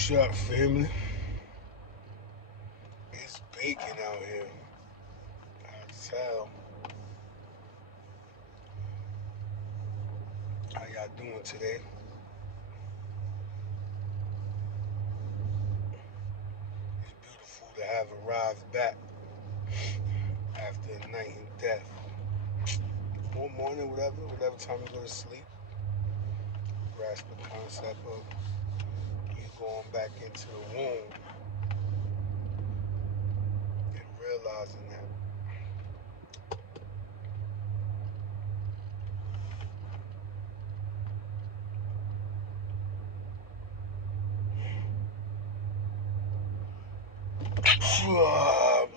Shut family. It's baking out here. I tell. How y'all doing today? It's beautiful to have arrived back after a night in death. Or morning, whatever time you go to sleep. Grasp the concept of you going back into the womb and realizing that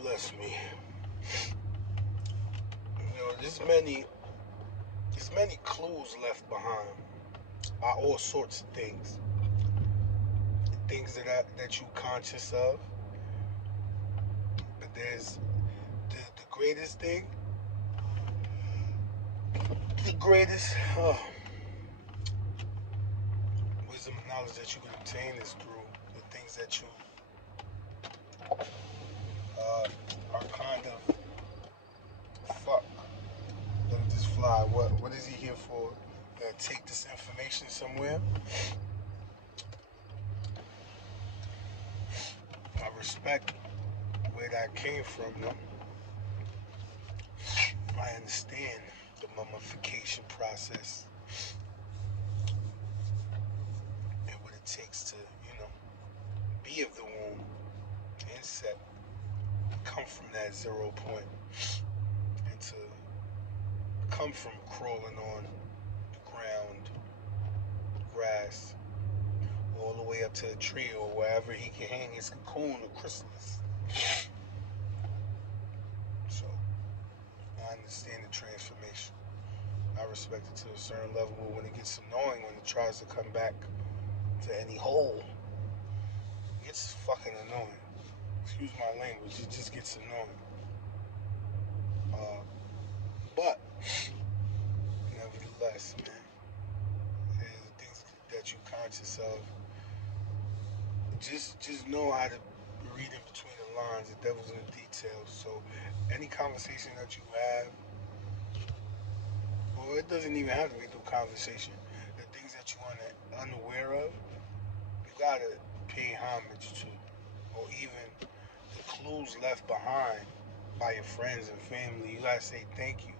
bless me. There's many clues left behind by all sorts of things. Things that you conscious of. But there's the greatest thing, the greatest wisdom and knowledge that you can obtain is through the things that you are kind of fuck. Let it just fly. What is he here for? Take this information somewhere. I respect where that came from, though. I understand the mummification process and what it takes to, be of the womb and set, come from that 0 point, and to come from crawling on the ground, grass, all the way up to a tree or wherever he can hang his cocoon or chrysalis. So I understand the transformation. I respect it to a certain level, but when it gets annoying, when it tries to come back to any hole, it gets fucking annoying. Excuse my language, it just gets annoying. But nevertheless, man, there's things that you conscious of. Just know how to read in between the lines. The devil's in the details. So any conversation that you have, well, it doesn't even have to be through conversation. The things that you're unaware of, you gotta pay homage to, or even the clues left behind by your friends and family. You gotta say thank you.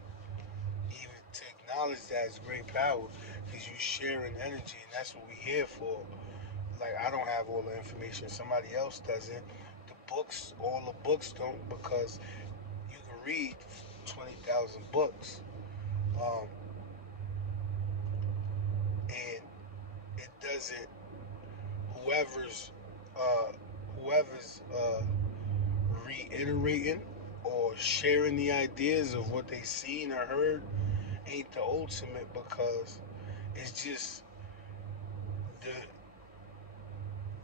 Even to acknowledge that is great power, because you sharing energy, and that's what we're here for. Like, I don't have all the information, somebody else doesn't. All the books don't, because you can read 20,000 books, um, and it doesn't. Whoever's uh, whoever's reiterating or sharing the ideas of what they seen or heard ain't the ultimate, because it's just the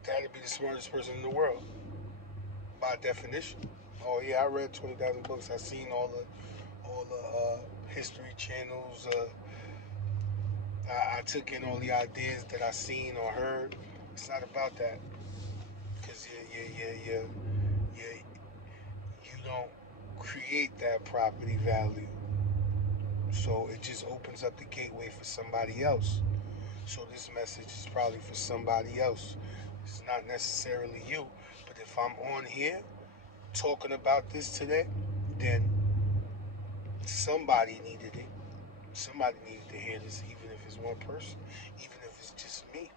gotta be the smartest person in the world by definition. Oh yeah, I read 20,000 books. I seen all the history channels. I took in all the ideas that I seen or heard. It's not about that, because you don't create that property value. So it just opens up the gateway for somebody else. So this message is probably for somebody else. It's not necessarily you. But if I'm on here talking about this today, then somebody needed it. Somebody needed to hear this, even if it's one person, even if it's just me.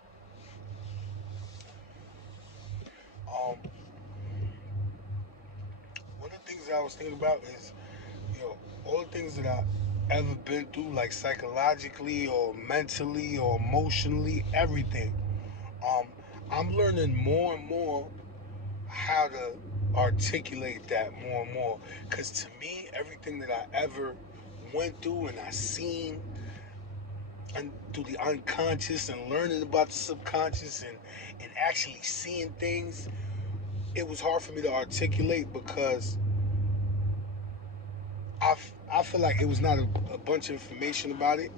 Um, One of the things that I was thinking about is, all the things that I ever been through, like psychologically or mentally or emotionally, everything. Um, I'm learning more and more how to articulate that more and more. Cause to me, everything that I ever went through and I seen and through the unconscious and learning about the subconscious and actually seeing things, it was hard for me to articulate, because I, I feel like it was not a bunch of information about it.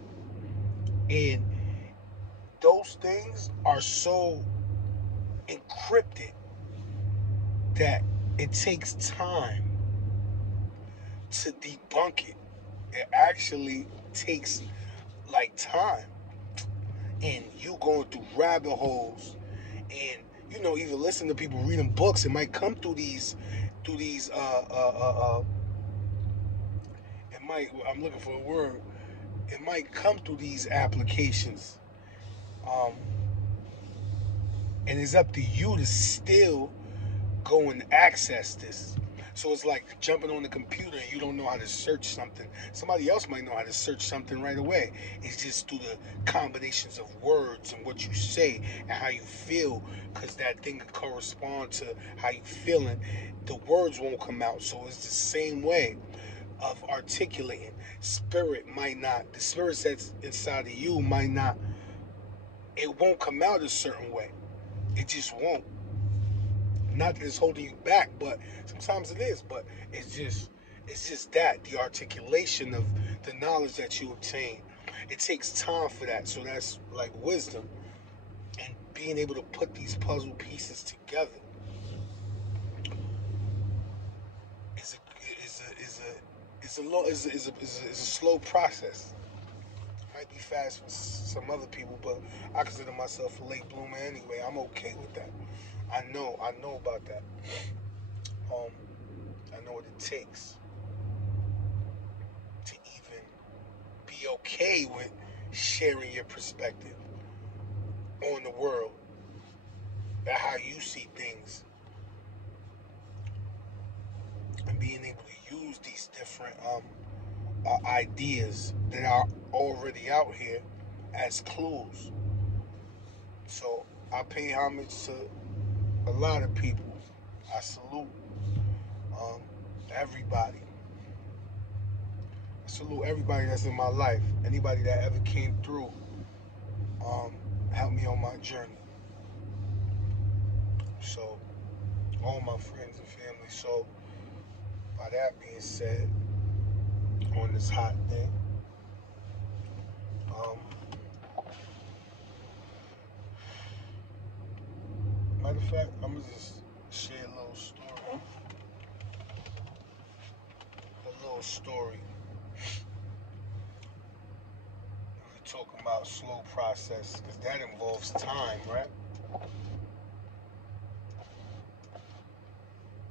And those things are so encrypted that it takes time to debunk it. It actually takes like time, and you going through rabbit holes, and even listen to people reading books. It might come through these. It might. I'm looking for a word. It might come through these applications, um, and it's up to you to still go and access this. So it's like jumping on the computer and you don't know how to search something. Somebody else might know how to search something right away. It's just through the combinations of words and what you say and how you feel, because that thing can correspond to how you feeling. The words won't come out. So it's the same way of articulating. Spirit might not, the spirit that's inside of you might not, it won't come out a certain way. It just won't. Not that it's holding you back, but sometimes it is. But it's just that the articulation of the knowledge that you obtain. It takes time for that. So that's like wisdom, and being able to put these puzzle pieces together is a slow process. Might be fast for some other people, but I consider myself a late bloomer anyway. I'm okay with that. I know about that. Um, I know what it takes to even be okay with sharing your perspective on the world and how you see things, and being able to use these different ideas that are already out here as clues. So I pay homage to a lot of people. I salute um, everybody. I salute everybody that's in my life. Anybody that ever came through, um, helped me on my journey. So all my friends and family. So by that being said, on this hot day, um, matter of fact, I'm gonna just share a little story. A little story. We're talking about slow process because that involves time, right?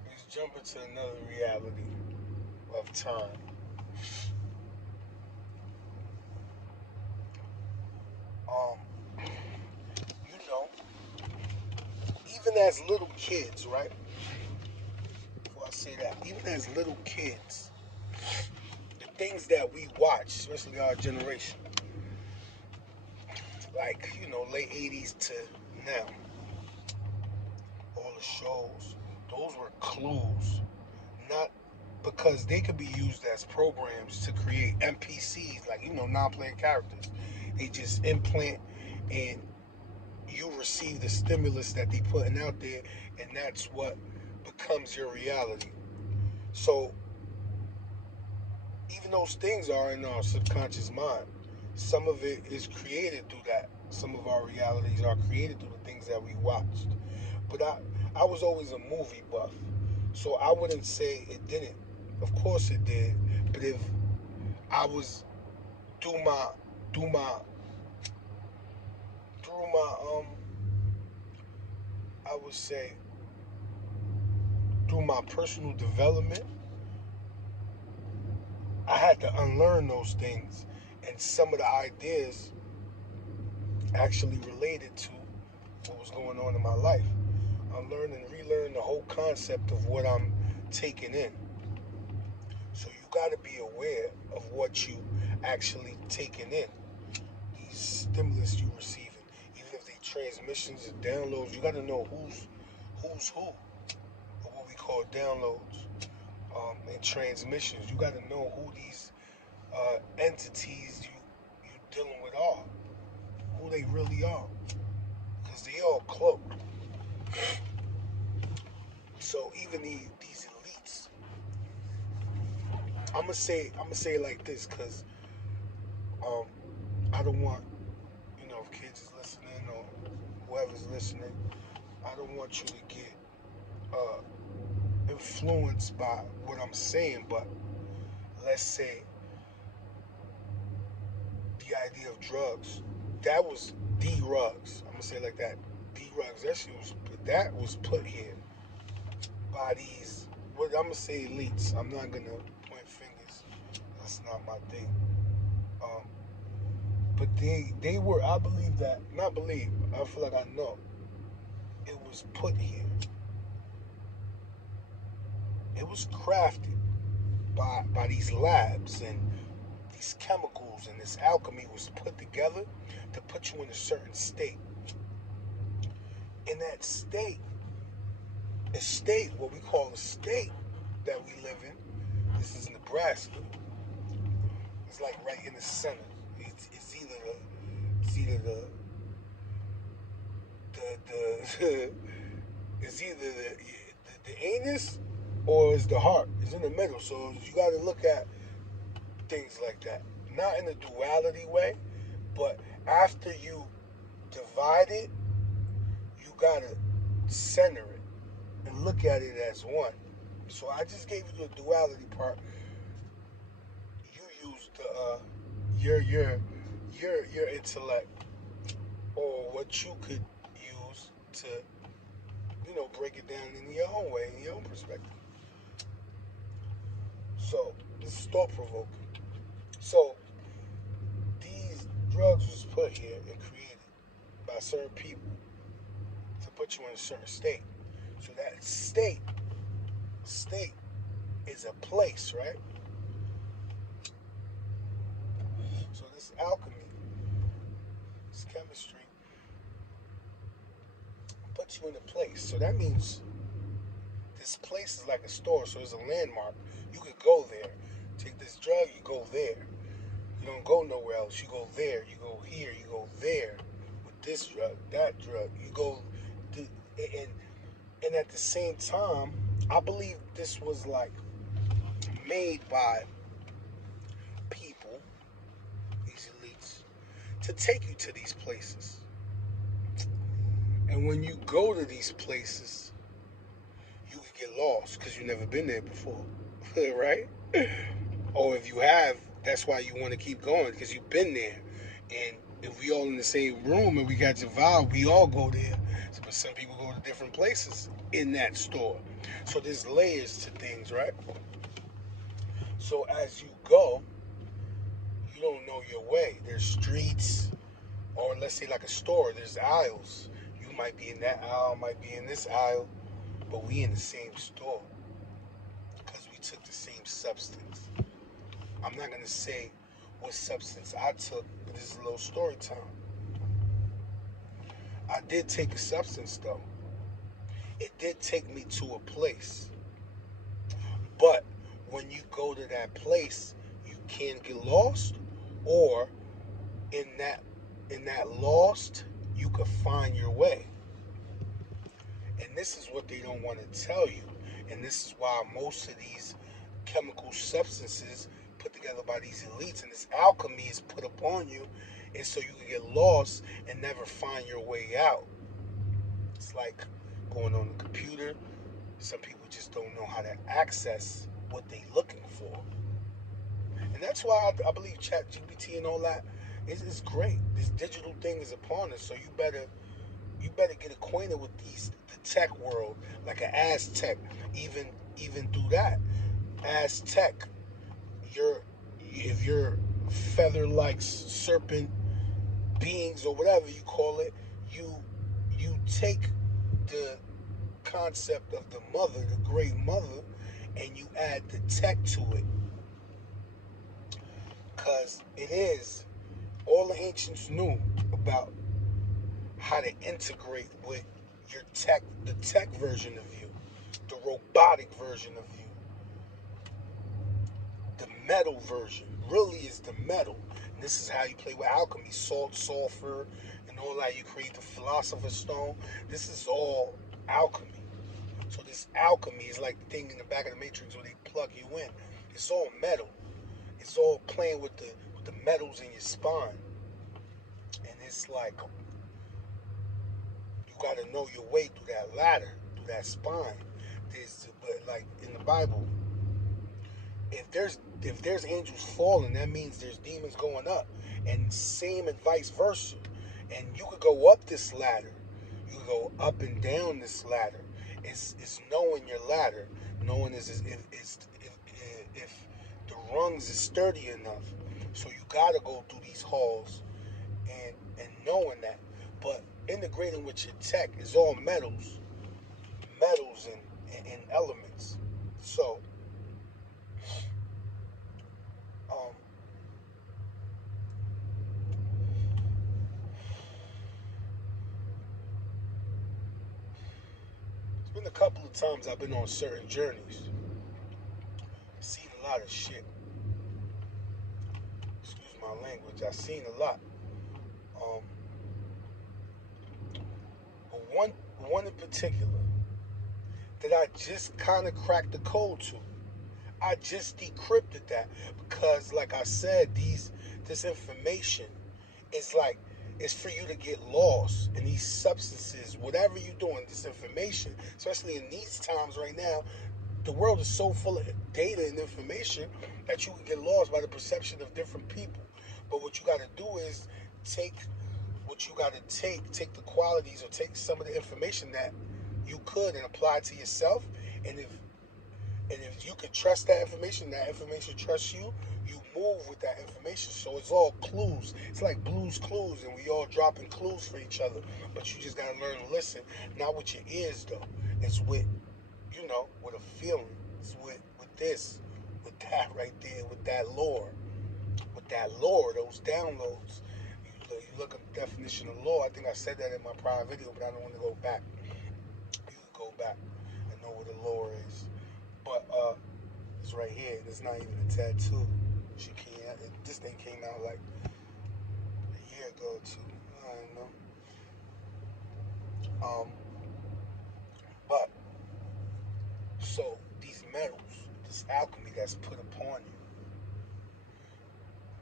Let's jump into another reality of time. Um, you know, even as little kids, right? Before I say that, even as little kids, the things that we watch, especially our generation, like late '80s to now, all the shows, those were clues, not because they could be used as programs to create NPCs, like non-playing characters. They just implant, and you receive the stimulus that they putting out there, and that's what becomes your reality. So even those things are in our subconscious mind. Some of it is created through that. Some of our realities are created through the things that we watched. But I was always a movie buff, so I wouldn't say it didn't. Of course it did. But if I was through my through my through my I would say through my personal development, I had to unlearn those things, and some of the ideas actually related to what was going on in my life. Unlearn and relearn the whole concept of what I'm taking in. So you got to be aware of what you actually taking in. These stimulus you receiving, even if they transmissions and downloads, you got to know who's who, or what we call downloads and transmissions. You got to know who these entities you dealing with are, who they really are, because they all cloaked. So even these elites, I'm gonna say it like this, because um, I don't want if kids is listening or whoever's listening, I don't want you to get uh, influenced by what I'm saying, but let's say the idea of drugs. That was D rugs. I'm gonna say it like that. D rugs. That was put here by these. What I'm gonna say elites. I'm not gonna point fingers. That's not my thing. Um, but they were. I believe that. Not believe. I feel like I know. It was put here. It was crafted by these labs and these chemicals and this alchemy was put together to put you in a certain state. In that state, what we call a state that we live in, this is Nebraska. It's like right in the center. It's either the it's either the anus or it's the heart. It's in the middle. So you got to look at things like that. Not in a duality way, but after you divide it, you got to center it and look at it as one. So I just gave you the duality part. You used your intellect or what you could use to break it down in your own way, in your own perspective. So this is thought provoking. So these drugs was put here and created by certain people to put you in a certain state. So that state is a place, right? So this alchemy, this chemistry, puts you in a place. So that means this place is like a store. So it's a landmark. You could go there. Take this drug, you go there. You don't go nowhere else. You go there. You go here. You go there. With this drug, that drug. You go, and and at the same time, I believe this was like made by people, these elites, to take you to these places. And when you go to these places, you can get lost because you've never been there before, right? Or if you have, that's why you want to keep going because you've been there. And if we all in the same room and we got your vibe, we all go there. So, but some people go to different places in that store. So there's layers to things, right? So as you go, you don't know your way. There's streets, or let's say like a store, there's aisles. You might be in that aisle, might be in this aisle, but we in the same store because we took the same substance. I'm not gonna say what substance I took, but this is a little story time. I did take a substance though. It did take me to a place. But when you go to that place, you can get lost, or in that lost, you could find your way. And this is what they don't want to tell you. And this is why most of these chemical substances put together by these elites and this alchemy is put upon you is so you can get lost and never find your way out. It's like going on the computer. Some people just don't know how to access what they're looking for. And that's why I believe Chat GPT and all that is great. This digital thing is upon us, so you better get acquainted with the tech world, like an Aztec. Even through that, Aztec, if you're feather like serpent beings or whatever you call it, you you take the concept of the mother, the great mother, and you add the tech to it, because it is all the ancients knew about how to integrate with your tech, the tech version of you, the robotic version of you, the metal version really is the metal. And this is how you play with alchemy, salt, sulfur, and all that. You create the philosopher's stone. This is all alchemy. So this alchemy is like the thing in the back of the Matrix where they plug you in. It's all metal. It's all playing with the metals in your spine. And it's like you got to know your way through that ladder, through that spine. But like in the Bible, if there's angels falling, that means there's demons going up, and same and vice versa. And you could go up this ladder, you could go up and down this ladder. It's knowing your ladder, knowing if the rungs is sturdy enough. So you gotta go through these halls and knowing that. But integrating with your tech is all metals and elements. So um, it's been a couple of times I've been on certain journeys, seen a lot of shit. Excuse my language. I've seen a lot. Um, but one in particular that I just kind of cracked the code to. I just decrypted that because, like I said, this information is like it's for you to get lost in these substances, whatever you're doing. This information, especially in these times right now, the world is so full of data and information that you can get lost by the perception of different people. But what you got to do is take what you got to take the qualities or take some of the information that you could and apply it to yourself. And if you can trust that information trusts you, you move with that information. So it's all clues. It's like Blue's Clues, and we all dropping clues for each other. But you just gotta learn to listen, not with your ears though. It's with with a feeling. It's with this, with that right there, with that lore, those downloads. You look at the definition of lore. I think I said that in my prior video, but I don't want to go back. You can go back and know what the lore is. But it's right here. It's not even a tattoo. She can't. This thing came out like a year ago too. I don't know. But so these metals, this alchemy that's put upon you,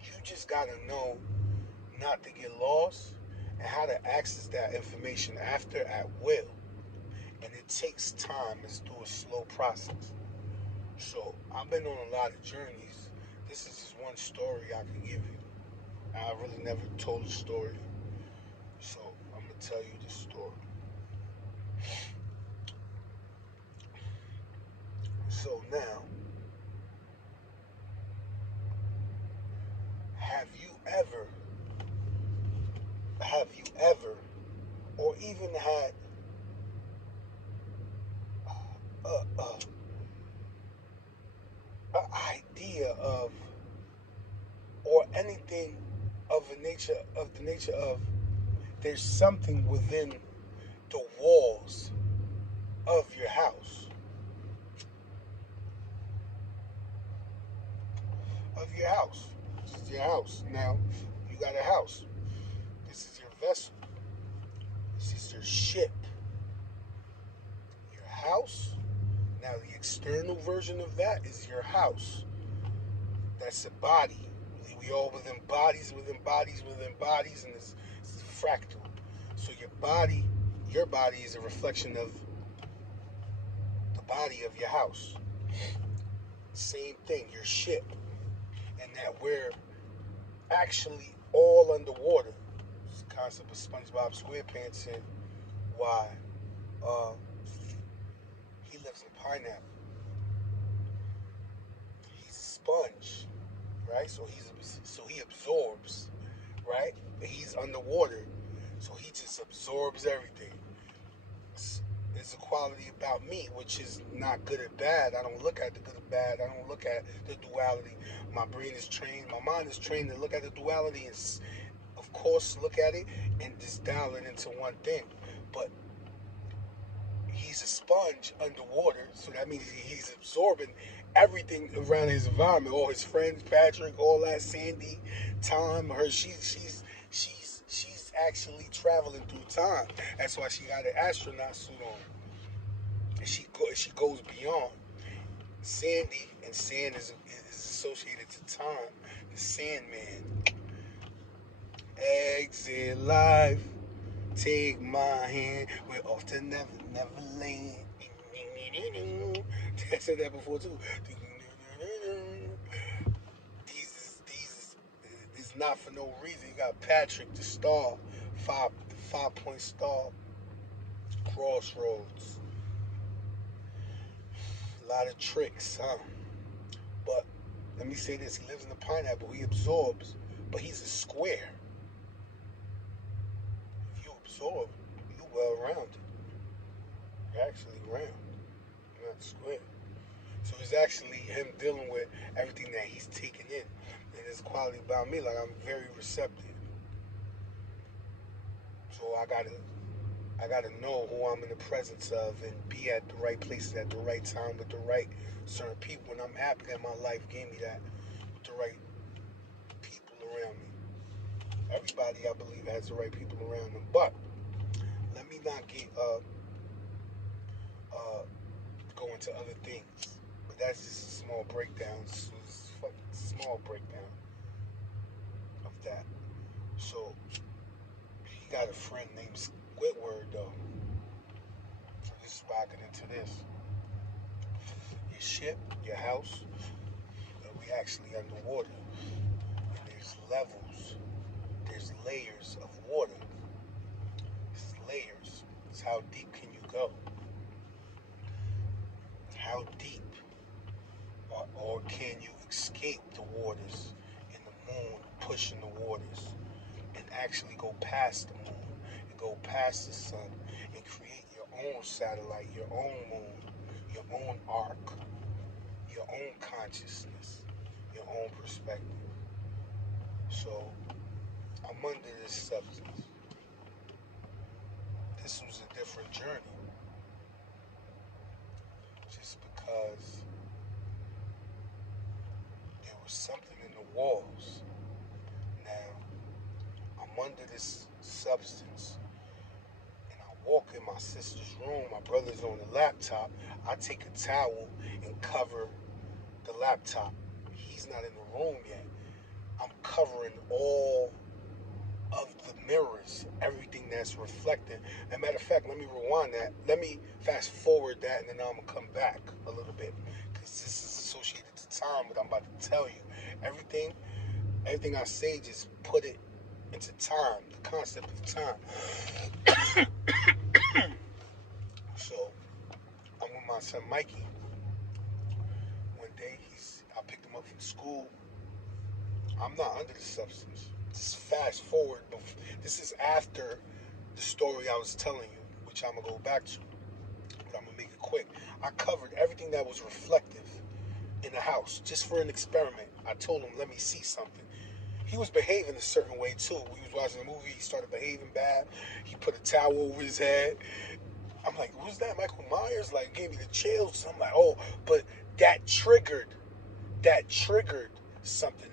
you just gotta know not to get lost and how to access that information after at will. And it takes time. It's through a slow process. So I've been on a lot of journeys. This is just one story I can give you. I really never told a story, so I'm gonna tell you the story. So now, have you ever, have you ever, or even had a, a, a idea of, or anything of the nature of, there's something within the walls of your house, of your house. This is your house. Now, you got a house. This is your vessel. This is your ship. Your house. Now, the external version of that is your house. That's a body. We all within bodies, within bodies, within bodies, and it's fractal. So your body is a reflection of the body of your house. Same thing, your ship. And that we're actually all underwater. This concept of SpongeBob SquarePants and why uh, he lives in pineapple. He's a sponge, right? So he absorbs, right? He's underwater, so he just absorbs everything. There's a quality about me which is not good or bad. I don't look at the good or bad. I don't look at the duality. My brain is trained, my mind is trained to look at the duality and, of course, look at it and just dial it into one thing. But he's a sponge underwater, so that means he's absorbing everything around his environment, all his friends, Patrick, all that, Sandy, Tom, her. She's actually traveling through time. That's why she got an astronaut suit on, and she goes beyond. Sandy and sand is associated to time. The Sandman, exit life. Take my hand, we're off to never land. I said that before too. These is not for no reason. You got Patrick, the star, 5 point star, crossroads. A lot of tricks, huh? But let me say this: he lives in the pineapple. He absorbs, but he's a square. If you absorb, you well rounded. You're actually round, not square. So it's actually him dealing with everything that he's taking in. And there's a quality about me, like I'm very receptive. So I gotta know who I'm in the presence of and be at the right places at the right time with the right certain people. And I'm happy that my life gave me that with the right people around me. Everybody, I believe, has the right people around them. But let me not get go into other things. But that's just a small breakdown. It's a fucking small breakdown of that. So he got a friend named Squidward though. So this is why I get into this. Your ship, your house, we actually underwater. And there's levels. There's layers of water. It's layers. It's how deep can you go? How deep or can you escape the waters and the moon pushing the waters and actually go past the moon and go past the sun and create your own satellite, your own moon, your own arc, your own consciousness, your own perspective. So I'm under this substance. This was a different journey just because there was something in the walls. Now, I'm under this substance and I walk in my sister's room. My brother's on the laptop. I take a towel and cover the laptop. He's not in the room yet. I'm covering all of the mirrors, everything that's reflecting. As a matter of fact, let me rewind that. Let me fast forward that, and then I'm gonna come back a little bit because this is associated to time. What I'm about to tell you, everything I say, just put it into time. The concept of time. So I'm with my son Mikey. One day I picked him up from school. I'm not under the substance. Just fast forward. This is after the story I was telling you, which I'm gonna go back to, but I'm gonna make it quick. I covered everything that was reflective in the house just for an experiment. I told him, let me see something. He was behaving a certain way too. We was watching a movie. He started behaving bad. He put a towel over his head. I'm like, who's that? Michael Myers? Like, gave me the chills. I'm like, oh, but that triggered something.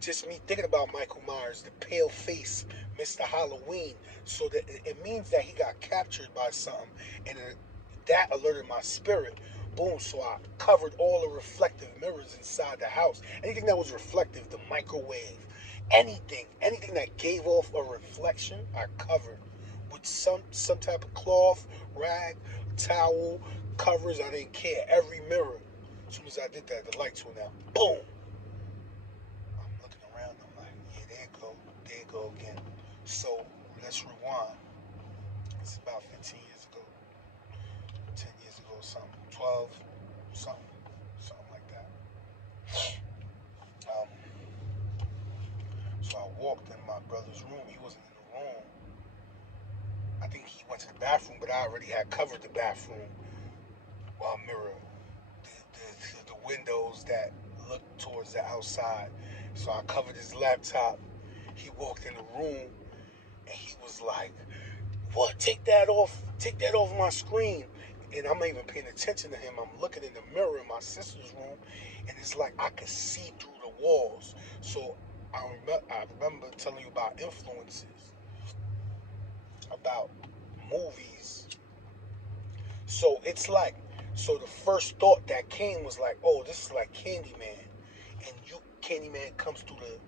Just me thinking about Michael Myers, the pale face, Mr. Halloween. So that it means that he got captured by something, and that alerted my spirit. Boom! So I covered all the reflective mirrors inside the house. Anything that was reflective, the microwave, anything that gave off a reflection, I covered with some type of cloth, rag, towel, covers. I didn't care. Every mirror. As soon as I did that, the lights went out. Boom! I'm looking around. I'm like, yeah, there you go. There you go again. So let's rewind. It's about 15 years ago, 10 years ago, something, 12, something like that. Um, so I walked in my brother's room. He wasn't in the room. I think he went to the bathroom, but I already had covered the bathroom mirror, the windows that look towards the outside. So I covered his laptop. He walked in the room and he was like, "What? Take that off my screen." And I'm not even paying attention to him. I'm looking in the mirror in my sister's room, and it's like I could see through the walls. So I remember telling you about influences, about movies. So it's like, so the first thought that came was like, oh, this is like Candyman, and Candyman comes through the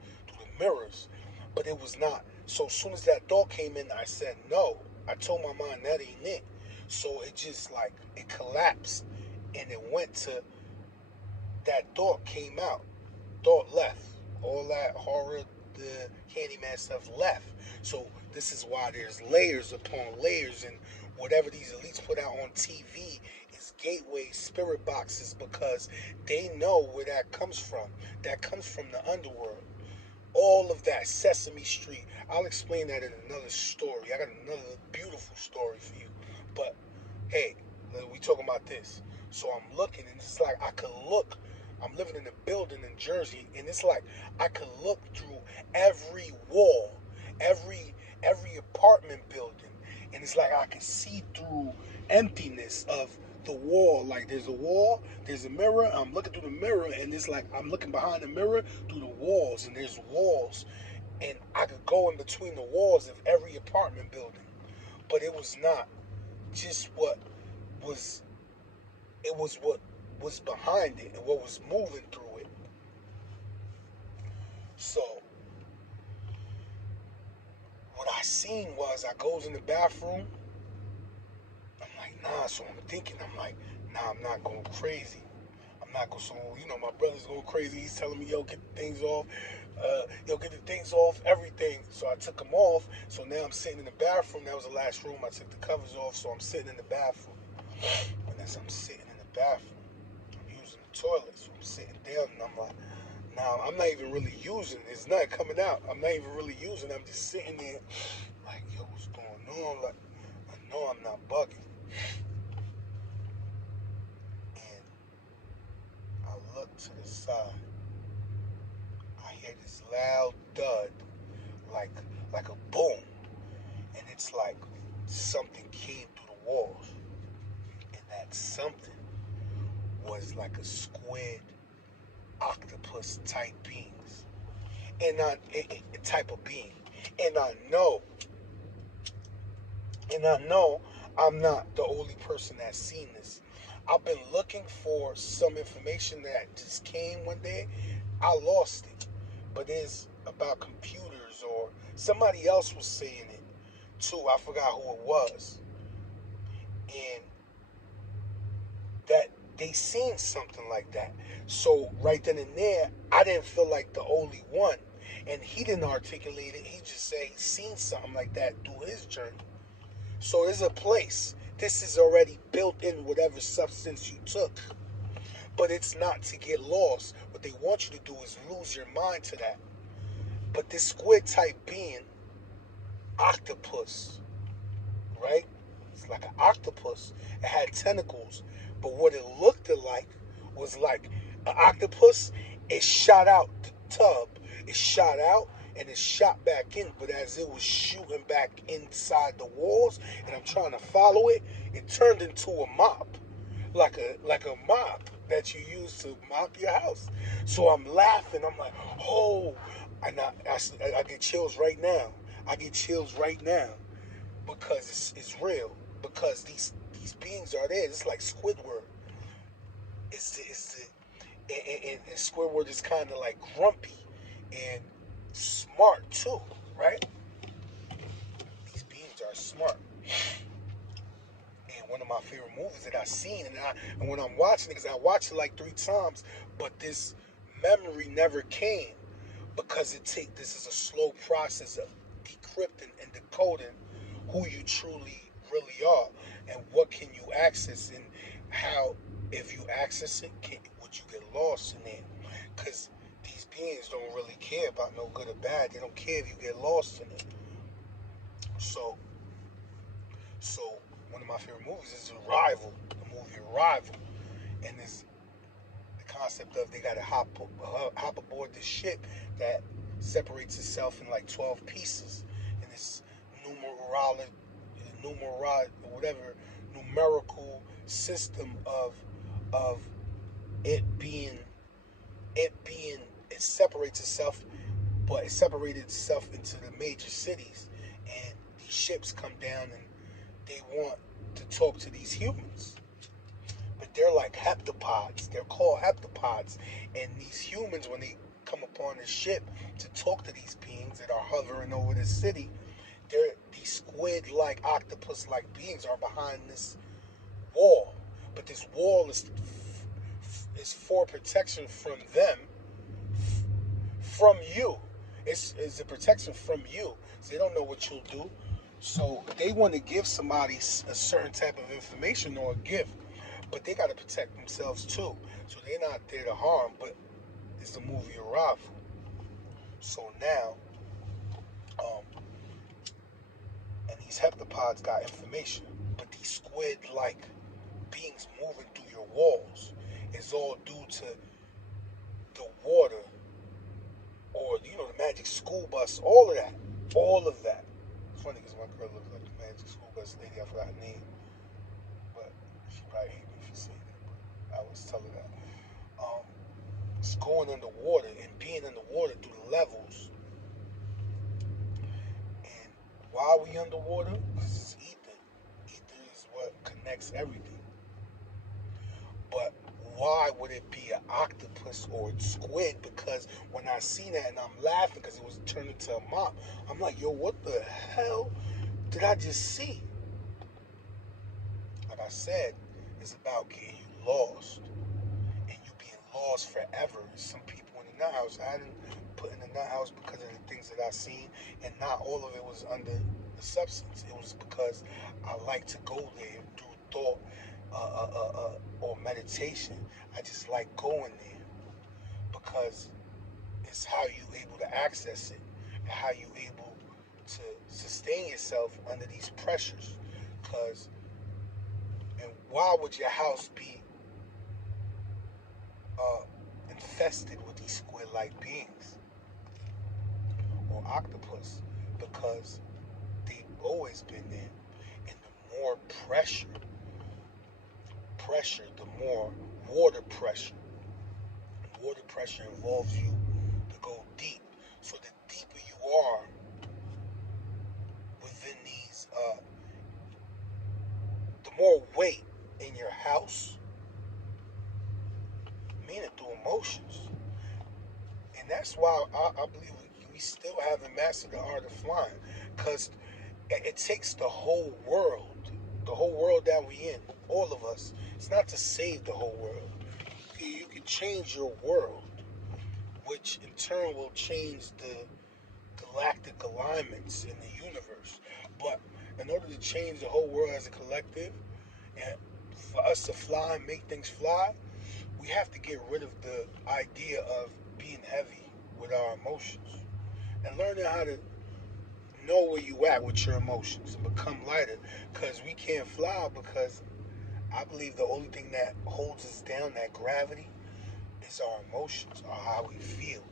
mirrors, but it was not. So as soon as that thought came in, I said no. I told my mind that ain't it. So it just like it collapsed, and it went to that thought came out, thought left, all that horror, the Candyman stuff left. So this is why there's layers upon layers, and whatever these elites put out on TV is gateway spirit boxes because they know where that comes from. That comes from the underworld. All of that, Sesame Street. I'll explain that in another story. I got another beautiful story for you. But hey, we talking about this. So I'm looking, and it's like I could look. I'm living in a building in Jersey, and it's like I could look through every wall, every apartment building, and it's like I could see through emptiness of the wall. Like there's a wall, there's a mirror. I'm looking through the mirror, and it's like I'm looking behind the mirror through the walls, and there's walls, and I could go in between the walls of every apartment building, but it was not just what was. It was what was behind it and what was moving through it. So what I seen was I goes in the bathroom. I'm like, nah. So I'm thinking, I'm like, nah, I'm not going crazy. I'm not going. So my brother's going crazy. He's telling me, yo, get the things off. Yo, get the things off, everything. So I took them off. So now I'm sitting in the bathroom. That was the last room. I took the covers off. So I'm sitting in the bathroom. And as I'm sitting in the bathroom, I'm using the toilet. So I'm sitting down, and I'm like, nah, I'm not even really using it. It's not coming out. I'm not even really using it. I'm just sitting there like, yo, what's going on? Like, I know I'm not bugging. And I look to the side. I hear this loud thud, like like a boom. And it's like something came through the walls. And that something was like a squid, octopus type beings. And type of being. And I know And I know I'm not the only person that's seen this. I've been looking for some information that just came one day. I lost it. But it's about computers or somebody else was saying it too. I forgot who it was. And that they seen something like that. So right then and there, I didn't feel like the only one. And he didn't articulate it. He just said he seen something like that through his journey. So there's a place. This is already built in whatever substance you took. But it's not to get lost. What they want you to do is lose your mind to that. But this squid type being, octopus, right? It's like an octopus. It had tentacles. But what it looked like was like an octopus. It shot out the tub. It shot out and it shot back in. But as it was shooting back inside the walls, and I'm trying to follow it, it turned into a mop, like a mop that you use to mop your house. So I'm laughing. I'm like, oh, and I get chills right now. I get chills right now because it's real. Because these beings are there. It's like Squidward. And Squidward is kind of like grumpy and smart too, right? These beings are smart. And one of my favorite movies that I've seen, and when I'm watching it, because I watched it like 3 times, but this memory never came because this is a slow process of decrypting and decoding who you truly really are and what can you access and how, if you access it, would you get lost in it? Because these beings don't really care about no good or bad. They don't care if you get lost in it. So so one of my favorite movies is Arrival, the movie Arrival, and it's the concept of they got to hop aboard this ship that separates itself in like 12 pieces, and this numerological, whatever numerical system of it being it separates itself, but it separated itself into the major cities, and these ships come down and they want to talk to these humans. But they're like heptapods. They're called heptapods. And these humans, when they come upon the ship to talk to these beings that are hovering over the city, these squid-like, octopus-like beings are behind this wall. But this wall is for protection from them, from you. It's a protection from you. So they don't know what you'll do. So they want to give somebody a certain type of information or a gift, but they got to protect themselves too. So they're not there to harm, but it's the movie Arrival. So now, and these heptapods got information, but these squid-like beings moving through your walls is all due to the water, or the magic school bus, all of that, all of that. It's funny because my girl looks like the magic school bus lady. I forgot her name, but she probably hate me for saying that. But I always tell her that. It's going in the water and being in the water through the levels. And why are we underwater? Because it's ether. Ether is what connects everything. But why would it be an octopus or a squid? Because when I see that and I'm laughing because it was turned into a mop, I'm like, yo, what the hell did I just see? Like I said, it's about getting you lost. And you being lost forever. Some people in the nut house, I didn't put in the nut house because of the things that I seen, and not all of it was under the substance. It was because I like to go there through thought or meditation. I just like going there because it's how you able to access it and how you able to sustain yourself under these pressures. Because, and why would your house be infested with these squid-like beings or octopus? Because they've always been there. And the more pressure, the more water pressure. And water pressure involves you to go deep. So the deeper you are within these, the more weight in your house, meaning through emotions. And that's why I believe we still haven't mastered the art of flying, because it takes the whole world that we in, all of us. It's not to save the whole world. You can change your world, which in turn will change the galactic alignments in the universe. But in order to change the whole world as a collective, and for us to fly and make things fly, we have to get rid of the idea of being heavy with our emotions and learning how to know where you at with your emotions and become lighter. Because we can't fly, because I believe the only thing that holds us down, that gravity, is our emotions or how we feel.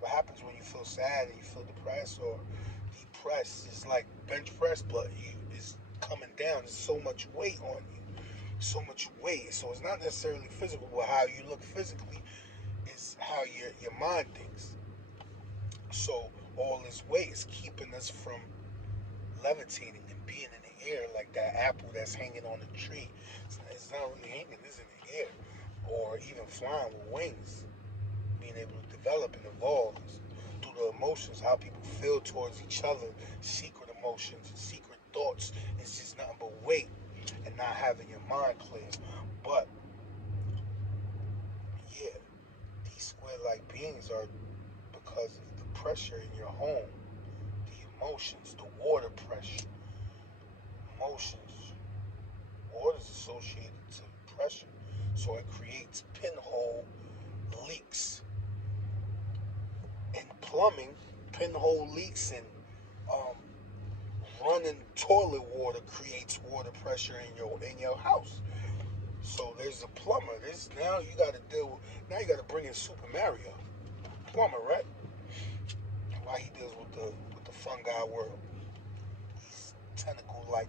What happens when you feel sad and you feel depressed or depressed? It's like bench press, but it's coming down. There's so much weight on you, so much weight. So it's not necessarily physical, but how you look physically is how your mind thinks. So all this weight is keeping us from levitating and being in the air like that apple that's hanging on the tree. It's not really hanging, it's in the air. Or even flying with wings, being able to develop and evolve through the emotions, how people feel towards each other, secret emotions, secret thoughts. It's just nothing but weight and not having your mind clear. But yeah, these square-like beings are because of the pressure in your home, the emotions, the water pressure, emotions. Water is associated to pressure, so it creates pinhole leaks in plumbing, pinhole leaks in um, running toilet water creates water pressure in your house. So there's a plumber. This now you got to deal with. Now you got to bring in Super Mario, plumber, right? Why he deals with the fungi world. These tentacle-like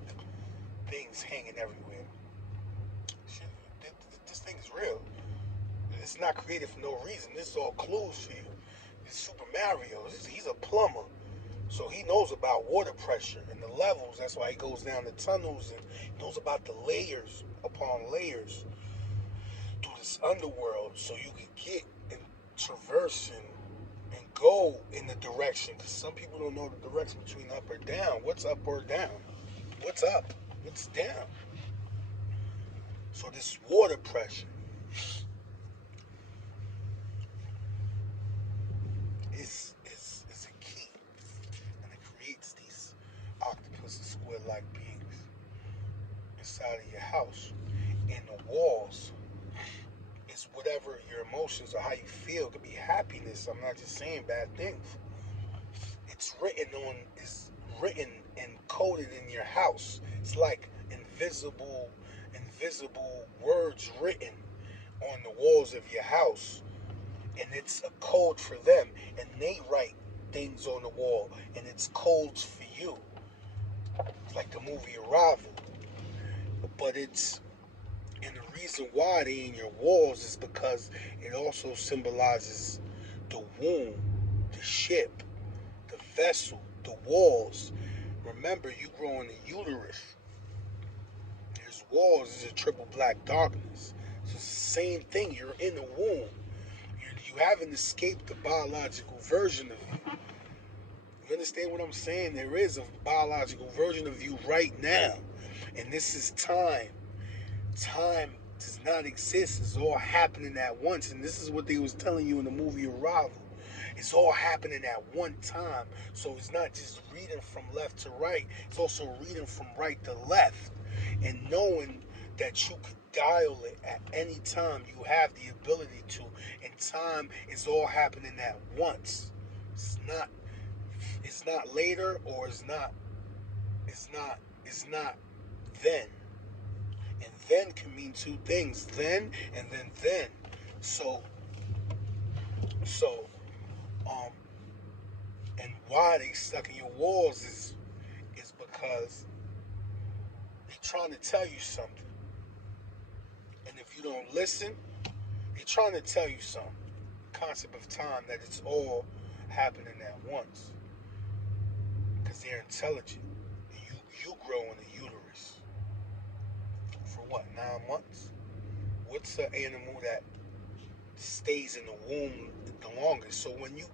things hanging everywhere. Shit, this thing is real. It's not created for no reason. This is all clues for you. It's Super Mario. He's a plumber. So he knows about water pressure and the levels. That's why he goes down the tunnels and knows about the layers upon layers through this underworld. So you can get and traverse and go in the direction, because some people don't know the direction between up or down. What's up or down? What's up? What's down? So this water pressure is a key, and it creates these octopus and squid-like beings inside of your house. And the walls is whatever your emotions or how you feel. It could be happiness. I'm not just saying bad things. It's written and coded in your house. It's like invisible words written on the walls of your house, and it's a code for them, and they write things on the wall, and it's codes for you. It's like the movie Arrival, but it's and the reason why they in your walls is because it also symbolizes the womb, the ship, the vessel, the walls. Remember, you grow in the uterus. There's walls. There's a triple black darkness. So it's the same thing. You're in the womb. You haven't escaped the biological version of you. You understand what I'm saying? There is a biological version of you right now. And this is time. Time does not exist. It's all happening at once. And this is what they was telling you in the movie Arrival. It's all happening at one time. So it's not just reading from left to right. It's also reading from right to left. And knowing that you could dial it at any time. You have the ability to. And time is all happening at once. It's not later, or it's not then. And then can mean two things. Then and then. So so um and why they stuck in your walls is because they're trying to tell you something. And if you don't listen, they're trying to tell you something. The concept of time, that it's all happening at once. Because they're intelligent. And you grow in the uterus. For what, 9 months? What's the animal that stays in the womb the longest? So when you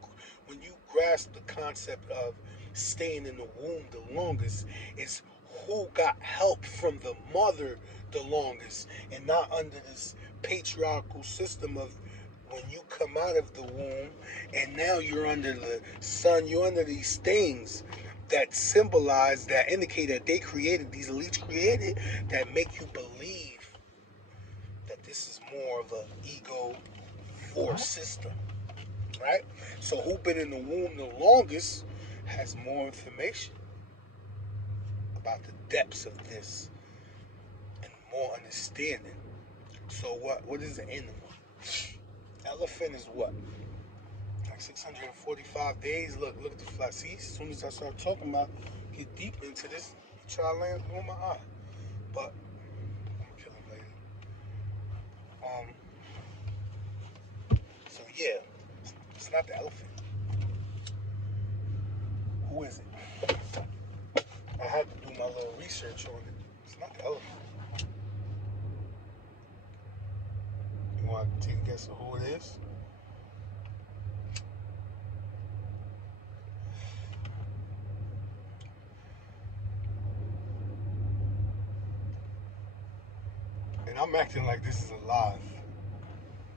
grasp the concept of staying in the womb the longest, it's who got help from the mother the longest, and not under this patriarchal system of when you come out of the womb and now you're under the sun. You're under these things that symbolize, that indicate that they created, these elites created, that make you believe that this is more of an ego force system, right? So who been in the womb the longest has more information about the depths of this and more understanding. So what is an animal? Elephant is what? Like 645 days. Look at the fly. See, as soon as I start talking about, get deep into this, try to land on my eye. But I'm gonna kill him later. Um, so yeah, it's not the elephant. Who is it? I had to do my little research on it. It's not the elephant. You want to take a guess of who it is? And I'm acting like this is alive.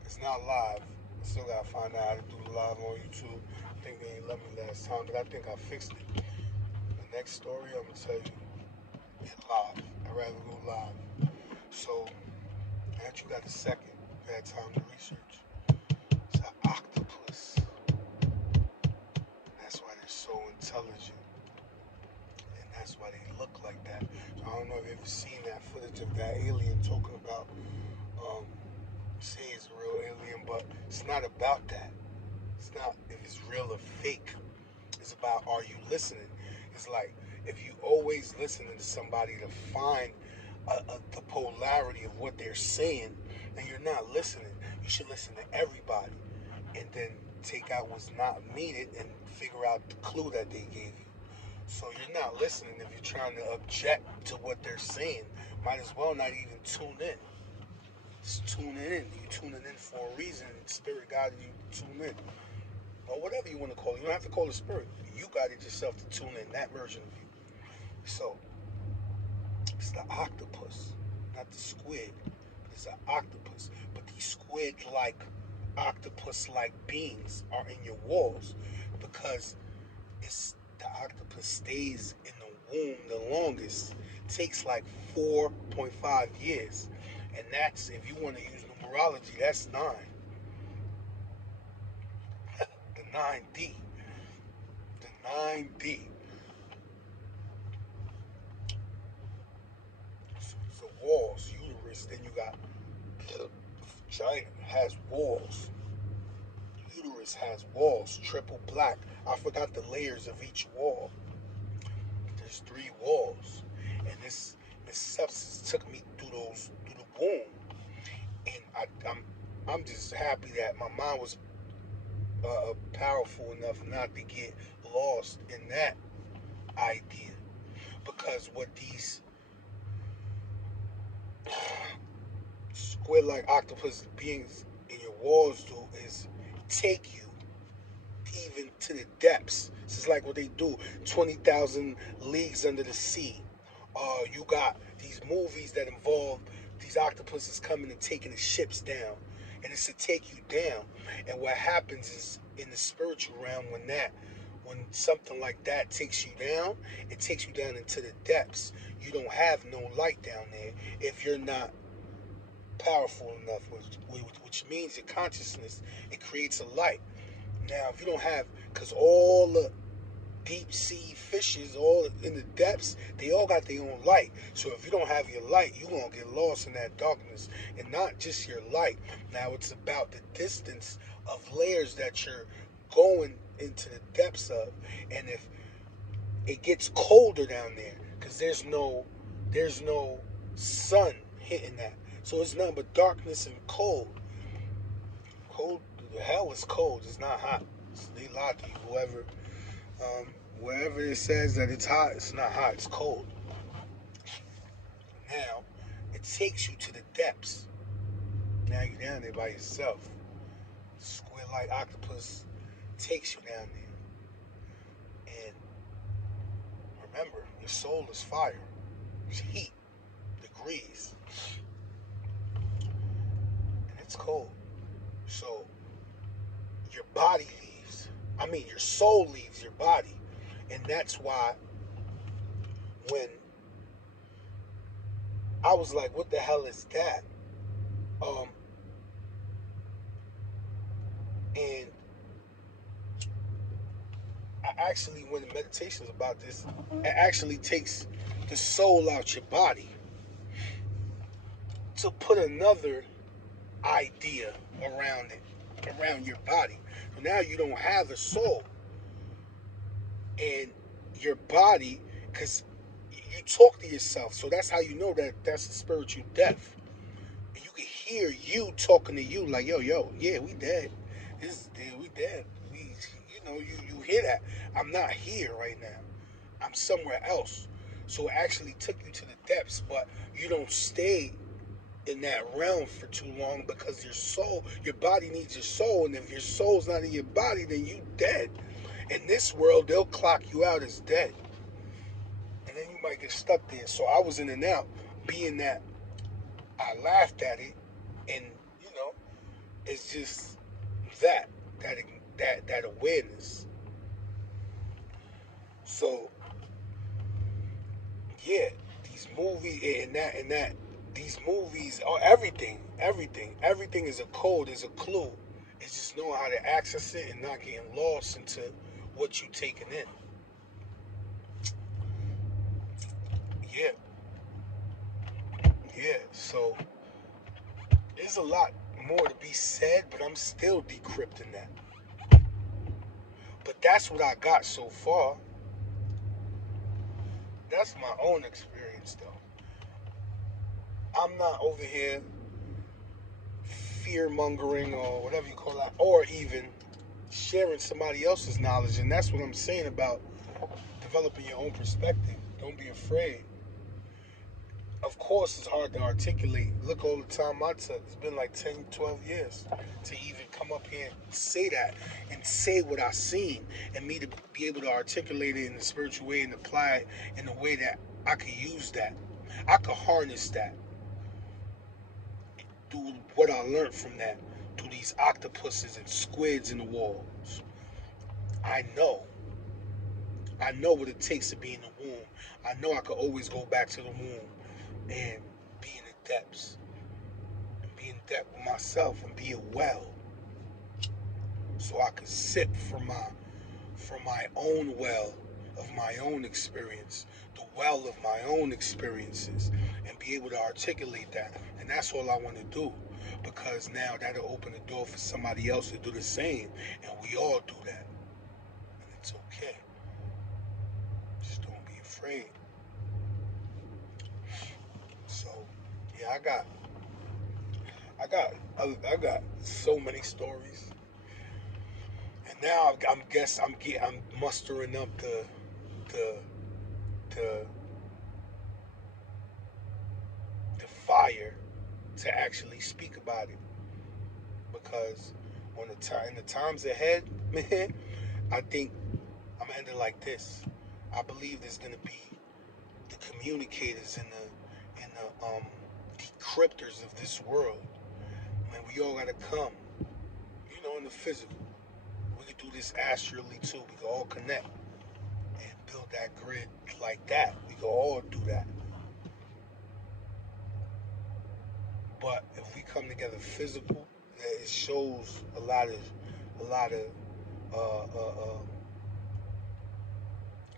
It's not live. I still gotta find out how to do the live on YouTube. I think they ain't let me last time, but I think I fixed it. The next story I'm gonna tell you is live. I'd rather go live. So, now that you got a second, you had time to research. It's an octopus. That's why they're so intelligent. And that's why they look like that. So I don't know if you've ever seen that footage of that alien talking about um, say it's a real alien, but it's not about that. It's not if it's real or fake. It's about, are you listening? It's like if you always listening to somebody to find the polarity of what they're saying, and you're not listening. You should listen to everybody, and then take out what's not needed and figure out the clue that they gave you. So you're not listening if you're trying to object to what they're saying. Might as well not even tune in. Just tuning in. You tuning in for a reason. Spirit guided you to tune in. or whatever you want to call it. You don't have to call it spirit. You got it yourself to tune in that version of you. So it's the octopus, not the squid. But it's an octopus. But these squid-like, octopus-like beings are in your walls because it's the octopus stays in the womb the longest. It takes like 4.5 years, and that's if you want to use numerology. That's nine, the 9D, the 9D. So walls, uterus. Then you got vagina has walls. Uterus has walls, triple black. I forgot the layers of each wall. There's three walls, and this substance took me through the womb, and I'm just happy that my mind was powerful enough not to get lost in that idea, because what these squid-like octopus beings in your walls do is take you even to the depths. This is like what they do 20,000 Leagues Under the Sea. You got these movies that involve these octopuses coming and taking the ships down. And it's to take you down. And what happens is in the spiritual realm when something like that takes you down, it takes you down into the depths. You don't have no light down there if you're not powerful enough, which means your consciousness, it creates a light. Now, if you don't have, because all the deep sea fishes, all in the depths, they all got their own light. So if you don't have your light, you're going to get lost in that darkness. And not just your light. Now, it's about the distance of layers that you're going into the depths of. And if it gets colder down there, because there's no sun hitting that. So it's nothing but darkness and cold. Cold, the hell is cold. It's not hot. They lie to you. Wherever it says that it's hot, it's not hot. It's cold. Now, it takes you to the depths. Now you're down there by yourself. Squid-like octopus takes you down there. And remember, your soul is fire. It's heat, degrees, and it's cold. So your body leaves. Your soul leaves your body. And that's why when I was like, what the hell is that? And I actually went in meditations about this. It actually takes the soul out your body to put another idea around it, around your body. So now you don't have a soul. And your body, because you talk to yourself, so that's how you know that that's a spiritual death. And you can hear you talking to you like, yo, yeah, we dead. We dead. You hear that. I'm not here right now. I'm somewhere else. So it actually took you to the depths, but you don't stay in that realm for too long because your body needs your soul, and if your soul's not in your body, then you dead. In this world, they'll clock you out as dead, and then you might get stuck there. So I was in and out, being that I laughed at it, and it's just that that awareness. So yeah, these movies and that these movies are everything is a code, is a clue. It's just knowing how to access it and not getting lost into what you taking in. Yeah, yeah. So there's a lot more to be said, but I'm still decrypting that. But that's what I got so far. That's my own experience, though. I'm not over here fear mongering or whatever you call that, or even sharing somebody else's knowledge. And that's what I'm saying about developing your own perspective. Don't be afraid. Of course, it's hard to articulate. Look, all the time I took. It's been like 10, 12 years to even come up here and say that and say what I seen, and me to be able to articulate it in a spiritual way and apply it in a way that I could use that. I could harness that through what I learned from that, through these octopuses and squids in the walls. I know. I know what it takes to be in the womb. I know I could always go back to the womb and be in the depths. Be in depth with myself and be well, so I could sip from my own well of my own experience, the well of my own experiences, and be able to articulate that. And that's all I want to do, because now that'll open the door for somebody else to do the same, and we all do that, and it's okay. Just don't be afraid. So yeah, I got so many stories. And now I'm mustering up the the the fire to actually speak about it, because in the times ahead, man, I think I'm gonna end it like this. I believe there's gonna be the communicators and the decryptors of this world. Man, we all gotta come, in the physical. We could do this astrally too. We could all connect and build that grid like that. We could all do that. But if we come together physical, it shows a lot of uh, uh, uh,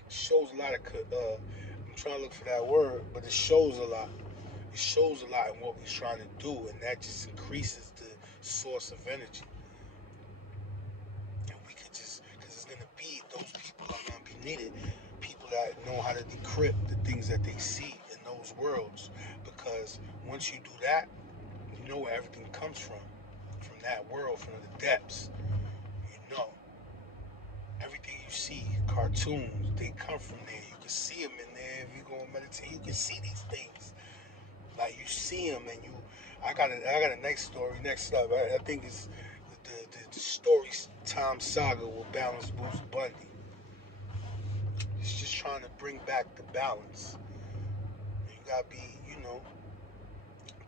shows a lot of I'm trying to look for that word, but it shows a lot. It shows a lot in what we're trying to do, and that just increases the source of energy. And we could just, because it's gonna be, those people are gonna be needed, people that know how to decrypt the things that they see in those worlds. Because once you do that, you know where everything comes from that world, from the depths. You know, everything you see, cartoons, they come from there. You can see them in there. If you go and meditate, you can see these things. Like you see them, and you. I got a next story. Next up, I think it's the story time saga with Balance Bruce Bundy. It's just trying to bring back the balance. You gotta be,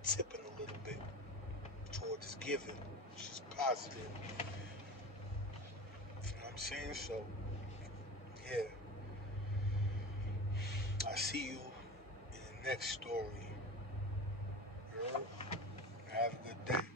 tipping a little bit towards giving, which is positive. You know what I'm saying? So, yeah, I see you in the next story. Girl, have a good day.